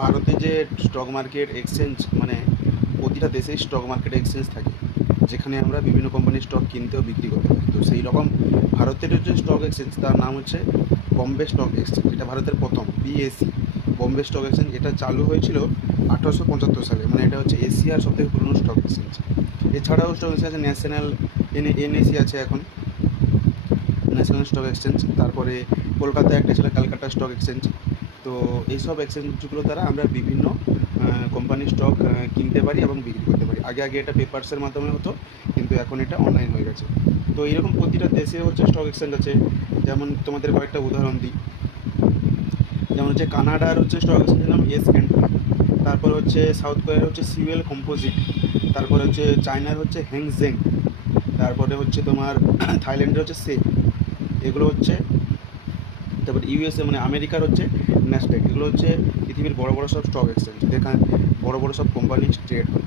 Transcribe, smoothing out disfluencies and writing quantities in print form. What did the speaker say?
ভারতে যে stock market exchange মানে প্রতিটা দেশেই স্টক মার্কেট এক্সচেঞ্জ থাকে, যেখানে আমরা বিভিন্ন কোম্পানির স্টক কিনতে ও বিক্রি করতে পারি। তো সেই রকম ভারতের যে স্টক এক্সচেঞ্জ তার নাম হচ্ছে বম্বে স্টক এক্সচেঞ্জ। এটা ভারতের প্রথম বিএসি বম্বে স্টক এক্সচেঞ্জ। এটা চালু হয়েছিল 1875 সালে। মানে এটা হচ্ছে এশিয়ার সবথেকে পুরনো স্টক এক্সচেঞ্জ। এছাড়াও স্টক এক্সচেঞ্জ আছে ন্যাশনাল এনএসি আছে এখন, ন্যাশনাল স্টক এক্সচেঞ্জ। তারপরে কলকাতায় একটা ছিল ক্যালকাটা স্টক এক্সচেঞ্জ। তো এইসব এক্সচেঞ্জগুলো দ্বারা আমরা বিভিন্ন কোম্পানির স্টক কিনতে পারি এবং বিক্রি করতে পারি। আগে আগে এটা পেপারসের মাধ্যমে হতো, কিন্তু এখন এটা অনলাইন হয়ে গেছে। তো এইরকম প্রতিটা দেশে হচ্ছে স্টক এক্সচেঞ্জ আছে। যেমন তোমাদের কয়েকটা উদাহরণ দিই, যেমন হচ্ছে কানাডার হচ্ছে স্টক এক্সচেঞ্জের নাম এস&পি। তারপর হচ্ছে সাউথ কোরিয়ার হচ্ছে সিউএল কম্পোজিট। তারপরে হচ্ছে চায়নার হচ্ছে হ্যাংজেং। তারপরে হচ্ছে তোমার থাইল্যান্ডের হচ্ছে সে। এগুলো হচ্ছে, তারপর ইউএসএ মানে আমেরিকার হচ্ছে ন্যাসড্যাক। এগুলো হচ্ছে পৃথিবীর বড় বড় সব স্টক এক্সচেঞ্জ, যেখানে বড় বড় সব কোম্পানি ট্রেড হয়।